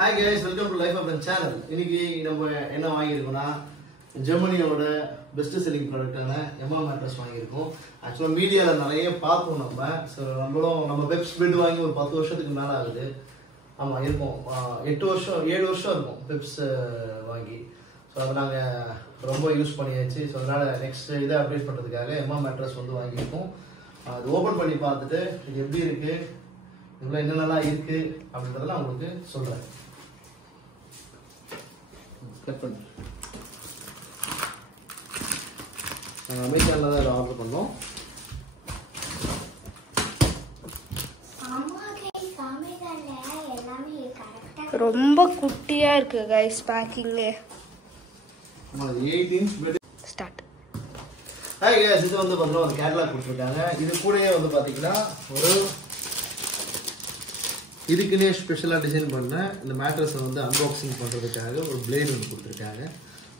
Hi guys, welcome to Life of the Channel. இன்னைக்கு நம்ம என்ன வாங்கியிருக்கோம்னா ஜெர்மனியோட பெஸ்ட் செல்லிங் ப்ராடக்ட்டான எம்மா மேட்ரஸ் வாங்கியிருக்கோம். ஆக்சுவலாக மீடியாவில் நிறைய பார்த்தோம் ஸோ நம்ம வெப்ஸ் பெட் வாங்கி ஒரு 10 வருஷத்துக்கு மேலே ஆகுது. ஆமாம் இருக்கும், 7 வருஷம் இருக்கும் வெப்ஸ் வாங்கி. ஸோ அதை நாங்கள் ரொம்ப யூஸ் பண்ணியாச்சு. ஸோ அதனால் நெக்ஸ்ட் இதை அப்டேட் பண்ணுறதுக்காக எம்மா மேட்ரஸ் வாங்கியிருக்கோம். அது ஓப்பன் பண்ணி பார்த்துட்டு இது எப்படி இருக்குது, இவ்வளோ என்னென்னலாம் இருக்குது அப்படின்றதெல்லாம் உங்களுக்கு சொல்கிறேன். கட் பண்ணு. நாங்கள் அமேசானில் தான் இதை ஆர்டர் பண்ணோம். ரொம்ப குட்டியா இருக்கு गाइस பேக்கிங்லே. ஆமா 8 inch bed start. Hi guys, இது பாத்தீங்கன்னா ஒரு கேட்டலாக் கொடுத்திருக்காங்க. இது கூடயே பாத்தீங்கன்னா ஒரு இதுக்குனே ஸ்பெஷலா டிசைன் பண்ண இந்த மேட்ரஸை அன்பாக்சிங் பண்றதுக்காக ஒரு பிளேட் கொடுத்திருக்காங்க.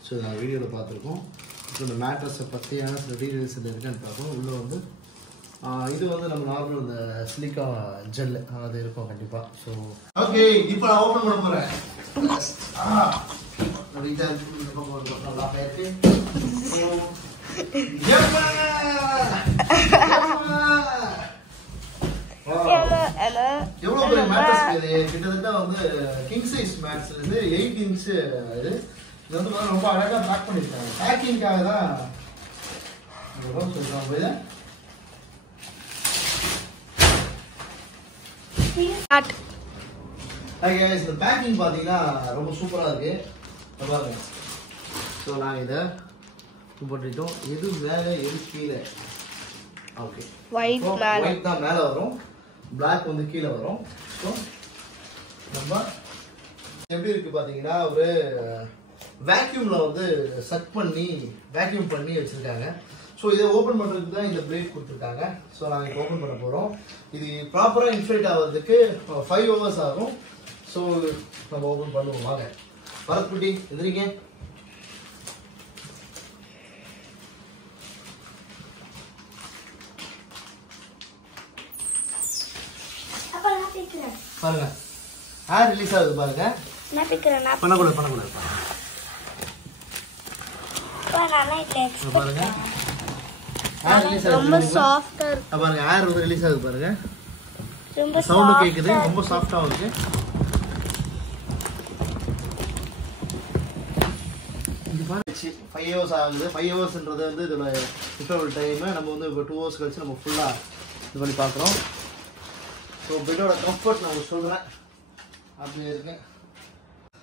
ஸோ நான் வீடியோவில் பார்த்துருக்கோம். இந்த மேட்ரஸை பற்றியான சில டீடைல்ஸ் இருக்கான்னு பார்ப்போம். உள்ள இது நம்ம நார்மல் இந்த சிலிக்கா ஜெல் அது இருக்கும் கண்டிப்பாக. ஸோ ஓகே, இப்போ நான் ஓப்பன் பண்ண போகிறேன். எவ்வளோ பெரிய மேட்ரஸ் இது! கிட்டத்தட்ட கிங் சைஸ் மேட்ஸ் இது 8 இன்ச். இது ரொம்ப அழகாக பேக் பண்ணியிருக்காங்க. பேக்கிங்காக தான் சொல்கிறாங்க. இது இந்த பேக்கிங் பார்த்தீங்கன்னா ரொம்ப சூப்பராக இருக்கு. பாருங்க. ஸோ நான் இதை போட்டுட்டோம். எது மேலே எது கீழே. ஓகே, ஒயிட் தான் மேலே வரும், பிளாக் கீழே வரும். ஸோ நம்ம எப்படி இருக்கு பார்த்தீங்கன்னா ஒரு வேக்யூமில் சக் பண்ணி வேக்யூம் பண்ணி வச்சுருக்காங்க. ஸோ இதை ஓப்பன் பண்ணுறதுக்கு தான் இந்த பிளேட் கொடுத்துருக்காங்க. ஸோ நாங்கள் இப்போ ஓப்பன் பண்ண போகிறோம். இது ப்ராப்பராக இன்ஃப்ளேட் ஆகிறதுக்கு 5 ஹவர்ஸ் ஆகும். ஸோ நம்ம ஓப்பன் பண்ணுவோம். வாங்க பரத்குட்டி எதிரிங்க. பாருங்க, ஏர் ரிலீஸ் ஆகுது பாருங்க. பண்ணக்கூடாது பாருங்க. ரொம்ப சாஃப்ட்டா இருக்கு பாருங்க. ஏர் ரிலீஸ் ஆகுது பாருங்க. ரொம்ப சவுண்ட் கேக்குது. ரொம்ப சாஃப்ட்டா இருக்கு. இது பாருங்க 5 ஹவர்ஸ் ஆகுது. 5 ஹவர்ஸ்ன்றது இதோட இன்டர்வல் டைம். நம்ம இப்போ 2 ஹவர்ஸ் கழிச்சு நம்ம ஃபுல்லா இது பண்ணி பார்க்குறோம். ஸோ பெட்டோட கம்ஃபர்ட் நான் சொல்கிறேன். அப்படியே இருக்கு.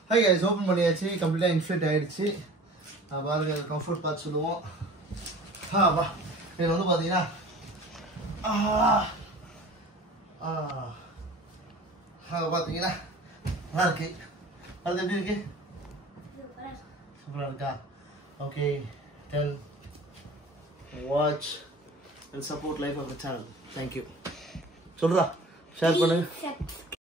ஹாய் गाइस, ஓப்பன் பண்ணியாச்சு. கம்ப்ளீட்டாக இன்ஃப்ளேட் ஆகிடுச்சு. பாருங்க, கம்ஃபர்ட் பார்த்து சொல்லுவோம். வா, இது பார்த்தீங்கன்னா பார்த்தீங்கன்னா நல்லா இருக்கு. அது எப்படி இருக்கு? சூப்பராக இருக்கா? Okay, then watch and support life of the channel. Thank you. சொல்றா, ஷேர் பண்ணுங்க.